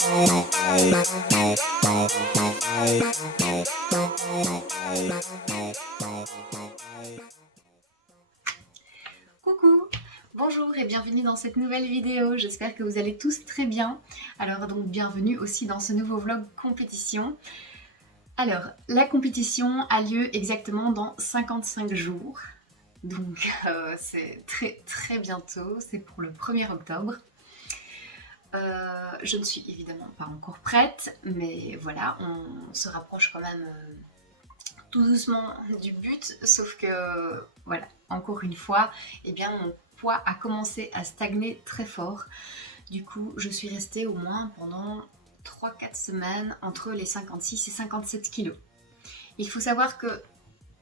Coucou, bonjour et bienvenue dans cette nouvelle vidéo, j'espère que vous allez tous très bien. Alors donc bienvenue aussi dans ce nouveau vlog compétition. Alors la compétition a lieu exactement dans 55 jours, donc c'est très bientôt, c'est pour le 1er octobre. Je ne suis évidemment pas encore prête, mais voilà, on se rapproche quand même tout doucement du but, sauf que voilà, encore une fois, eh bien mon poids a commencé à stagner très fort. Du coup, je suis restée au moins pendant 3-4 semaines entre les 56 et 57 kilos. Il faut savoir que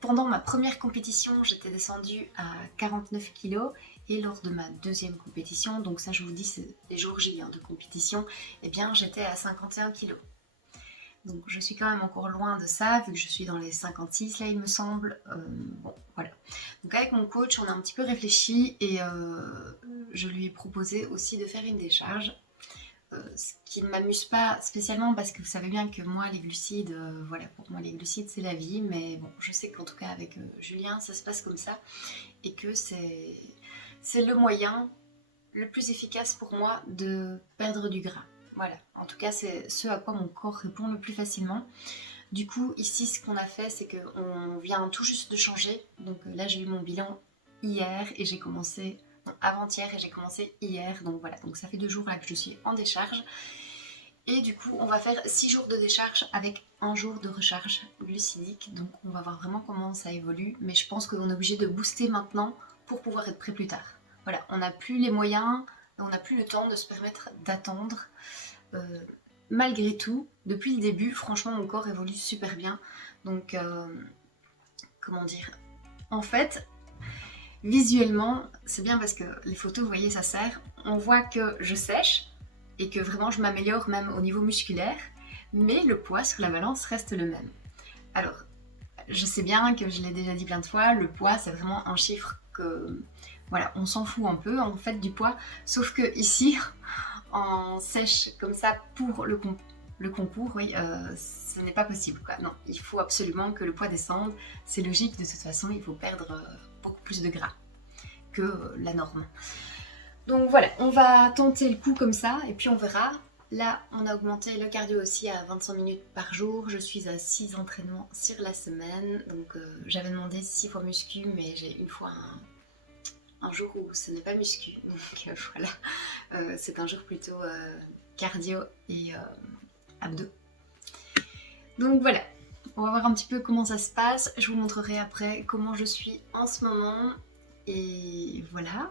pendant ma première compétition, j'étais descendue à 49 kilos et lors de ma deuxième compétition, donc ça je vous dis c'est les jours J de compétition, eh bien j'étais à 51 kilos. Donc je suis quand même encore loin de ça, vu que je suis dans les 56 là il me semble. Bon voilà. Donc avec mon coach on a un petit peu réfléchi et je lui ai proposé aussi de faire une décharge. Ce qui ne m'amuse pas spécialement parce que vous savez bien que moi les glucides, voilà, pour moi les glucides c'est la vie, mais bon je sais qu'en tout cas avec Julien ça se passe comme ça et que c'est le moyen le plus efficace pour moi de perdre du gras. Voilà, en tout cas c'est ce à quoi mon corps répond le plus facilement. Du coup ici ce qu'on a fait c'est qu'on vient tout juste de changer, donc là j'ai eu mon bilan hier et j'ai commencé avant-hier et j'ai commencé hier, donc voilà, donc ça fait 2 jours là que je suis en décharge. Et du coup on va faire 6 jours de décharge avec 1 jour de recharge glucidique, donc on va voir vraiment comment ça évolue, mais je pense qu'on est obligé de booster maintenant pour pouvoir être prêt plus tard. Voilà, on n'a plus les moyens, on n'a plus le temps de se permettre d'attendre. Malgré tout, depuis le début, franchement mon corps évolue super bien, donc comment dire, en fait visuellement c'est bien parce que les photos vous voyez ça sert, on voit que je sèche et que vraiment je m'améliore même au niveau musculaire, mais le poids sur la balance reste le même. Alors je sais bien que je l'ai déjà dit plein de fois, le poids c'est vraiment un chiffre que voilà, on s'en fout un peu en fait du poids, sauf que ici en sèche comme ça pour le concours, oui, ce n'est pas possible quoi. Non, il faut absolument que le poids descende, c'est logique de toute façon, il faut perdre beaucoup plus de gras que la norme. Donc voilà, on va tenter le coup comme ça et puis on verra. Là, on a augmenté le cardio aussi à 25 minutes par jour. Je suis à 6 entraînements sur la semaine. Donc j'avais demandé 6 fois muscu, mais j'ai une fois un jour où ce n'est pas muscu. Donc voilà, c'est un jour plutôt cardio et abdos. Donc voilà, on va voir un petit peu comment ça se passe. Je vous montrerai après comment je suis en ce moment. Et voilà.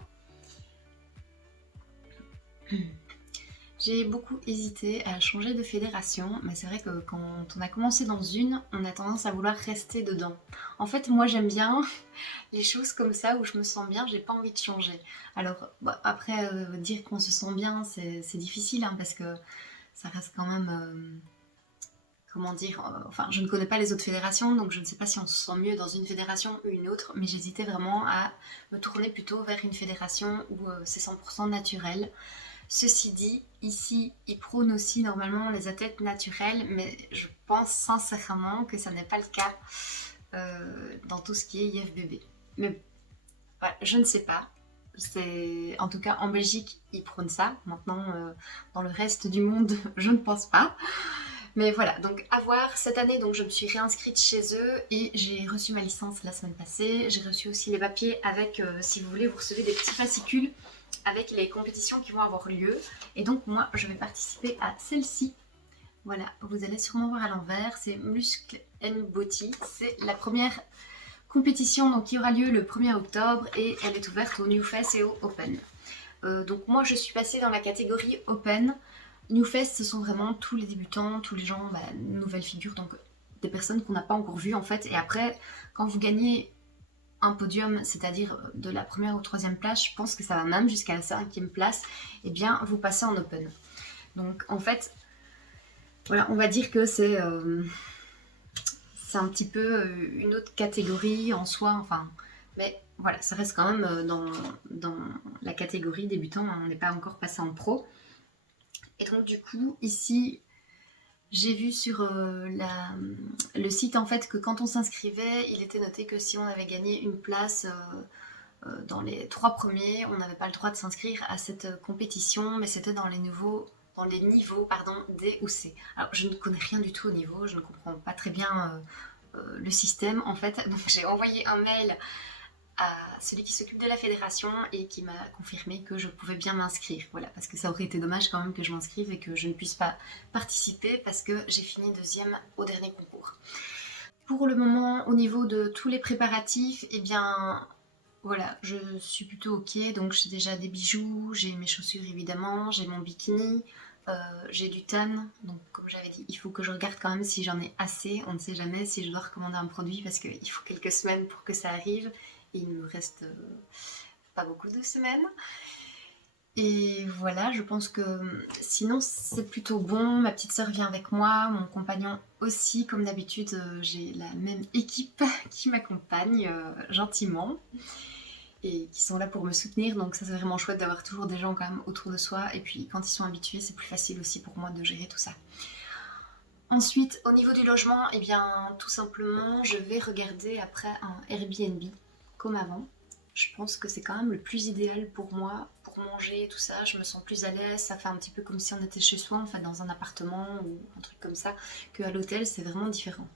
J'ai beaucoup hésité à changer de fédération, mais c'est vrai que quand on a commencé dans une, on a tendance à vouloir rester dedans. En fait, moi j'aime bien les choses comme ça où je me sens bien, j'ai pas envie de changer. Alors bah, après, dire qu'on se sent bien, c'est difficile hein, parce que ça reste quand même... comment dire, enfin je ne connais pas les autres fédérations, donc je ne sais pas si on se sent mieux dans une fédération ou une autre, mais j'hésitais vraiment à me tourner plutôt vers une fédération où c'est 100% naturel. Ceci dit, ici, ils prônent aussi normalement les athlètes naturels, mais je pense sincèrement que ça n'est pas le cas dans tout ce qui est IFBB. Mais voilà, je ne sais pas. En tout cas, en Belgique, ils prônent ça. Maintenant, dans le reste du monde, je ne pense pas. Mais voilà, donc à voir. Cette année, donc, je me suis réinscrite chez eux et j'ai reçu ma licence la semaine passée. J'ai reçu aussi les papiers avec, si vous voulez, vous recevez des petits fascicules avec les compétitions qui vont avoir lieu. Et donc moi, je vais participer à celle-ci. Voilà, vous allez sûrement voir à l'envers, c'est Muscle and Body. C'est la première compétition donc, qui aura lieu le 1er octobre et elle est ouverte au New Face et au Open. Donc moi, je suis passée dans la catégorie Open. New Face, ce sont vraiment tous les débutants, tous les gens, nouvelles figures, donc des personnes qu'on n'a pas encore vues en fait. Et après, quand vous gagnez un podium, c'est-à-dire de la première ou troisième place, je pense que ça va même jusqu'à la 5e place, et bien vous passez en open. Donc en fait, voilà, on va dire que c'est un petit peu une autre catégorie en soi, enfin, mais voilà, ça reste quand même dans la catégorie débutant, on n'est pas encore passé en pro. Et donc du coup, ici, j'ai vu sur le site en fait que quand on s'inscrivait, il était noté que si on avait gagné une place dans les 3 premiers, on n'avait pas le droit de s'inscrire à cette compétition, mais c'était dans les niveaux pardon, D ou C. Alors je ne connais rien du tout au niveau, je ne comprends pas très bien le système en fait, donc j'ai envoyé un mail à celui qui s'occupe de la fédération et qui m'a confirmé que je pouvais bien m'inscrire. Voilà, parce que ça aurait été dommage quand même que je m'inscrive et que je ne puisse pas participer parce que j'ai fini deuxième au dernier concours. Pour le moment, au niveau de tous les préparatifs, eh bien, voilà, je suis plutôt ok. Donc j'ai déjà des bijoux, j'ai mes chaussures évidemment, j'ai mon bikini, j'ai du tan. Donc comme j'avais dit, il faut que je regarde quand même si j'en ai assez. On ne sait jamais si je dois recommander un produit parce qu'il faut quelques semaines pour que ça arrive. Et il me reste pas beaucoup de semaines. Et voilà, je pense que sinon c'est plutôt bon. Ma petite sœur vient avec moi, mon compagnon aussi. Comme d'habitude, j'ai la même équipe qui m'accompagne gentiment et qui sont là pour me soutenir. Donc ça c'est vraiment chouette d'avoir toujours des gens quand même autour de soi. Et puis quand ils sont habitués, c'est plus facile aussi pour moi de gérer tout ça. Ensuite, au niveau du logement, eh bien tout simplement, je vais regarder après un Airbnb comme avant. Je pense que c'est quand même le plus idéal pour moi, pour manger et tout ça. Je me sens plus à l'aise. Ça fait un petit peu comme si on était chez soi, en fait, dans un appartement ou un truc comme ça, qu'à l'hôtel, c'est vraiment différent.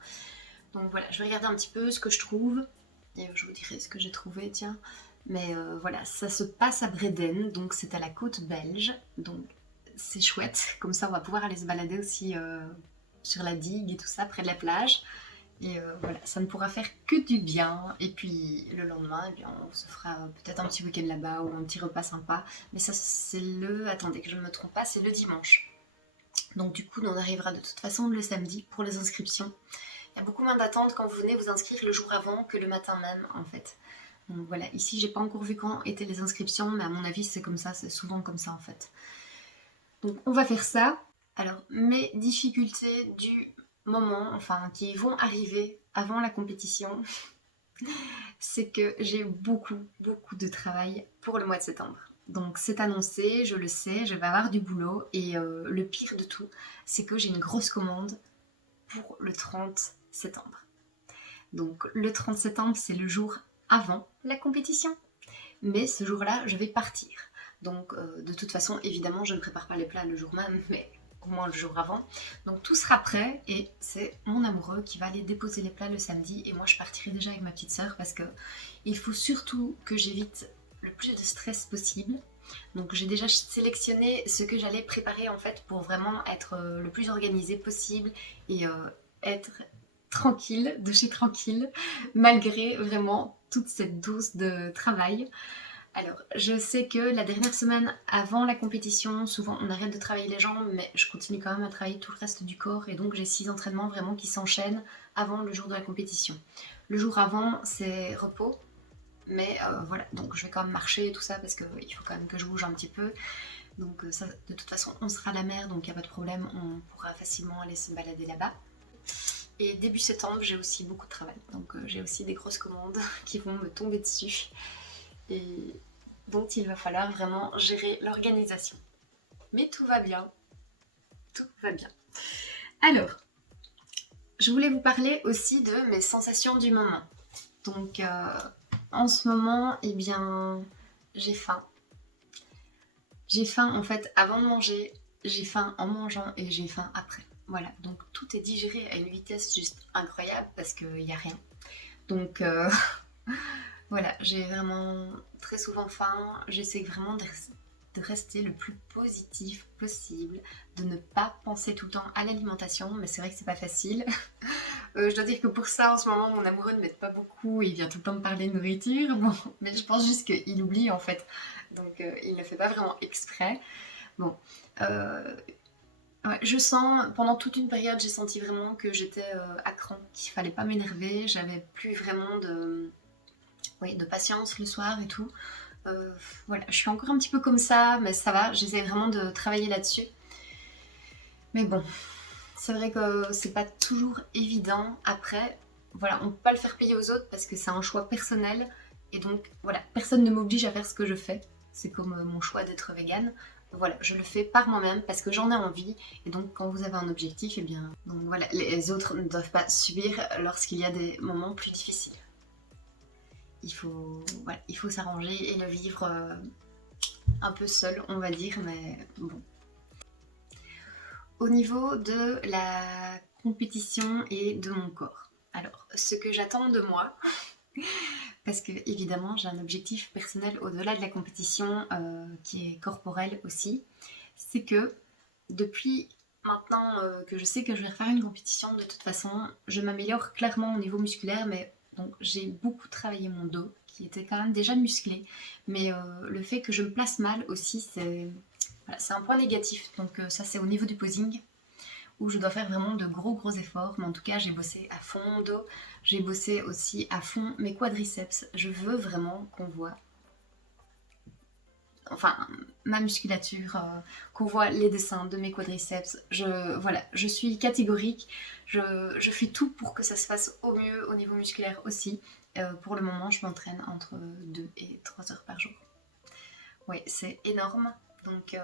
Donc voilà, je vais regarder un petit peu ce que je trouve et je vous dirai ce que j'ai trouvé, tiens. Mais voilà, ça se passe à Breden, donc c'est à la côte belge, donc c'est chouette. Comme ça, on va pouvoir aller se balader aussi sur la digue et tout ça, près de la plage. Et voilà, ça ne pourra faire que du bien. Et puis le lendemain, eh bien, on se fera peut-être un petit week-end là-bas ou un petit repas sympa. Mais ça, c'est attendez que je ne me trompe pas, c'est le dimanche. Donc du coup, on arrivera de toute façon le samedi pour les inscriptions. Il y a beaucoup moins d'attente quand vous venez vous inscrire le jour avant que le matin même, en fait. Donc voilà, ici, j'ai pas encore vu quand étaient les inscriptions, mais à mon avis, c'est comme ça, c'est souvent comme ça, en fait. Donc on va faire ça. Alors, mes difficultés du moment, enfin qui vont arriver avant la compétition, c'est que j'ai beaucoup de travail pour le mois de septembre. Donc c'est annoncé, je le sais, je vais avoir du boulot et le pire de tout, c'est que j'ai une grosse commande pour le 30 septembre. Donc le 30 septembre, c'est le jour avant la compétition. Mais ce jour-là, je vais partir. Donc de toute façon, évidemment, je ne prépare pas les plats le jour même, mais au moins le jour avant. Donc tout sera prêt et c'est mon amoureux qui va aller déposer les plats le samedi et moi je partirai déjà avec ma petite sœur parce que il faut surtout que j'évite le plus de stress possible. Donc j'ai déjà sélectionné ce que j'allais préparer en fait pour vraiment être le plus organisé possible et être tranquille, de chez tranquille, malgré vraiment toute cette dose de travail. Alors, je sais que la dernière semaine avant la compétition, souvent on arrête de travailler les jambes, mais je continue quand même à travailler tout le reste du corps et donc j'ai 6 entraînements vraiment qui s'enchaînent avant le jour de la compétition. Le jour avant, c'est repos, mais voilà, donc je vais quand même marcher et tout ça parce qu'il faut quand même que je bouge un petit peu. Donc ça, de toute façon, on sera à la mer, donc il n'y a pas de problème, on pourra facilement aller se balader là-bas. Et début septembre, j'ai aussi beaucoup de travail, donc j'ai aussi des grosses commandes qui vont me tomber dessus. Et dont il va falloir vraiment gérer l'organisation. Mais tout va bien. Tout va bien. Alors, je voulais vous parler aussi de mes sensations du moment. Donc, en ce moment, eh bien, j'ai faim. J'ai faim en fait avant de manger, j'ai faim en mangeant et j'ai faim après. Voilà, donc tout est digéré à une vitesse juste incroyable parce qu'il n'y a rien. Donc, voilà, j'ai vraiment très souvent faim. J'essaie vraiment de rester le plus positif possible, de ne pas penser tout le temps à l'alimentation, mais c'est vrai que c'est pas facile. Je dois dire que pour ça, en ce moment, mon amoureux ne m'aide pas beaucoup, il vient tout le temps me parler de nourriture, bon, mais je pense juste qu'il oublie en fait, donc il ne fait pas vraiment exprès. Bon, ouais, je sens, pendant toute une période, j'ai senti vraiment que j'étais à cran, qu'il fallait pas m'énerver, j'avais plus vraiment de patience le soir et tout. Voilà, je suis encore un petit peu comme ça, mais ça va, j'essaie vraiment de travailler là-dessus. Mais bon, c'est vrai que c'est pas toujours évident. Après, voilà, on peut pas le faire payer aux autres parce que c'est un choix personnel. Et donc, voilà, personne ne m'oblige à faire ce que je fais. C'est comme mon choix d'être végane. voilà, je le fais par moi-même parce que j'en ai envie. Et donc quand vous avez un objectif, et bien donc voilà, les autres ne doivent pas subir lorsqu'il y a des moments plus difficiles. Voilà, il faut s'arranger et le vivre un peu seul, on va dire, mais bon. Au niveau de la compétition et de mon corps. Alors, ce que j'attends de moi, parce que évidemment j'ai un objectif personnel au-delà de la compétition qui est corporel aussi, c'est que depuis maintenant que je sais que je vais refaire une compétition, de toute façon, je m'améliore clairement au niveau musculaire, mais donc j'ai beaucoup travaillé mon dos, qui était quand même déjà musclé, mais le fait que je me place mal aussi, voilà, c'est un point négatif, donc ça c'est au niveau du posing, où je dois faire vraiment de gros efforts, mais en tout cas j'ai bossé à fond mon dos, j'ai bossé aussi à fond mes quadriceps, je veux vraiment qu'on voit enfin ma musculature, qu'on voit les dessins de mes quadriceps. Voilà, je suis catégorique, je fais tout pour que ça se fasse au mieux au niveau musculaire aussi. Pour le moment, je m'entraîne entre 2 et 3 heures par jour. Oui, c'est énorme. Donc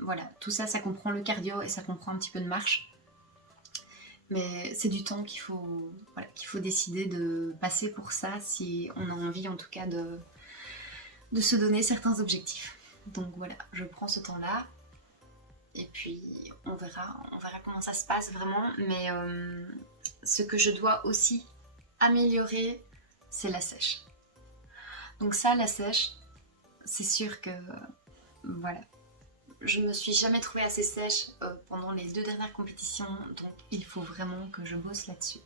voilà, tout ça, ça comprend le cardio et ça comprend un petit peu de marche. Mais c'est du temps voilà, qu'il faut décider de passer pour ça si on a envie en tout cas de se donner certains objectifs. Donc voilà, je prends ce temps-là et puis on verra comment ça se passe vraiment. Mais ce que je dois aussi améliorer, c'est la sèche. Donc ça, la sèche, c'est sûr que voilà, je me suis jamais trouvée assez sèche pendant les 2 dernières compétitions, donc il faut vraiment que je bosse là-dessus.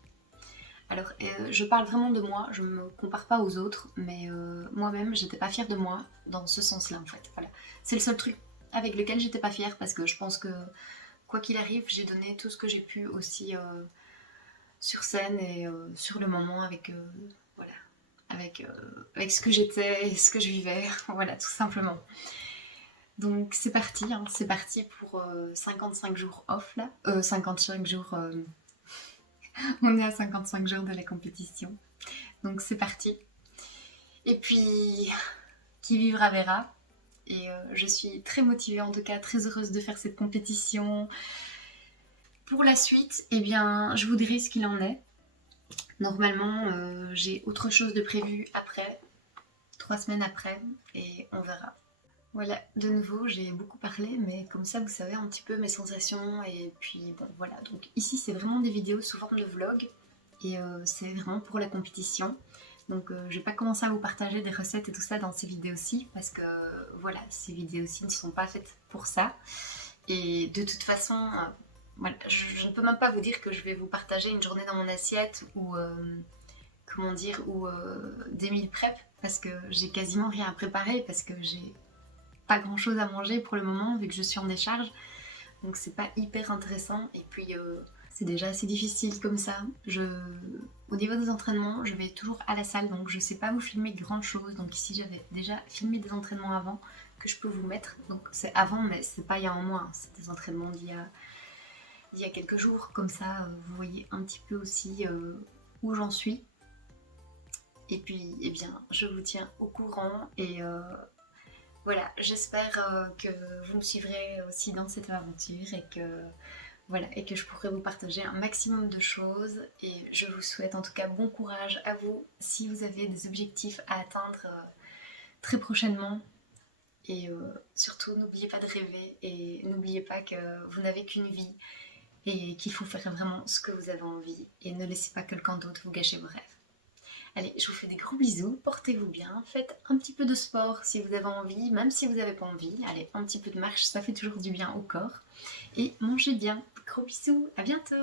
Alors, je parle vraiment de moi, je me compare pas aux autres, mais moi-même, j'étais pas fière de moi dans ce sens-là, en fait. Voilà. C'est le seul truc avec lequel j'étais pas fière, parce que je pense que, quoi qu'il arrive, j'ai donné tout ce que j'ai pu aussi sur scène et sur le moment voilà, avec ce que j'étais et ce que je vivais, voilà, tout simplement. Donc c'est parti, hein, c'est parti pour 55 jours off là, 55 jours... on est à 55 jours de la compétition. Donc c'est parti. Et puis, qui vivra verra. Et je suis très motivée, en tout cas très heureuse de faire cette compétition. Pour la suite, eh bien, je vous dirai ce qu'il en est. Normalement, j'ai autre chose de prévu après, 3 semaines après, et on verra. Voilà, de nouveau, j'ai beaucoup parlé, mais comme ça, vous savez un petit peu mes sensations. Et puis, bon, voilà. Donc ici, c'est vraiment des vidéos sous forme de vlog. Et c'est vraiment pour la compétition. Donc je vais pas commencer à vous partager des recettes et tout ça dans ces vidéos-ci. Parce que, voilà, ces vidéos-ci ne sont pas faites pour ça. Et de toute façon, voilà, je ne peux même pas vous dire que je vais vous partager une journée dans mon assiette ou... comment dire, ou des meal prep. Parce que j'ai quasiment rien à préparer. Parce que j'ai pas grand chose à manger pour le moment vu que je suis en décharge, donc c'est pas hyper intéressant. Et puis c'est déjà assez difficile comme ça. Au niveau des entraînements, je vais toujours à la salle, donc je sais pas vous filmer grand chose. Donc ici j'avais déjà filmé des entraînements avant que je peux vous mettre, donc c'est avant, mais c'est pas il y a un mois, hein. C'est des entraînements d'il y a quelques jours, comme ça vous voyez un petit peu aussi où j'en suis. Et puis eh bien je vous tiens au courant. Et voilà, j'espère que vous me suivrez aussi dans cette aventure et que, voilà, et que je pourrai vous partager un maximum de choses. Et je vous souhaite en tout cas bon courage à vous si vous avez des objectifs à atteindre très prochainement. Et surtout, n'oubliez pas de rêver et n'oubliez pas que vous n'avez qu'une vie et qu'il faut faire vraiment ce que vous avez envie et ne laissez pas quelqu'un d'autre vous gâcher vos rêves. Allez, je vous fais des gros bisous, portez-vous bien, faites un petit peu de sport si vous avez envie, même si vous n'avez pas envie. Allez, un petit peu de marche, ça fait toujours du bien au corps. Et mangez bien. Gros bisous, à bientôt!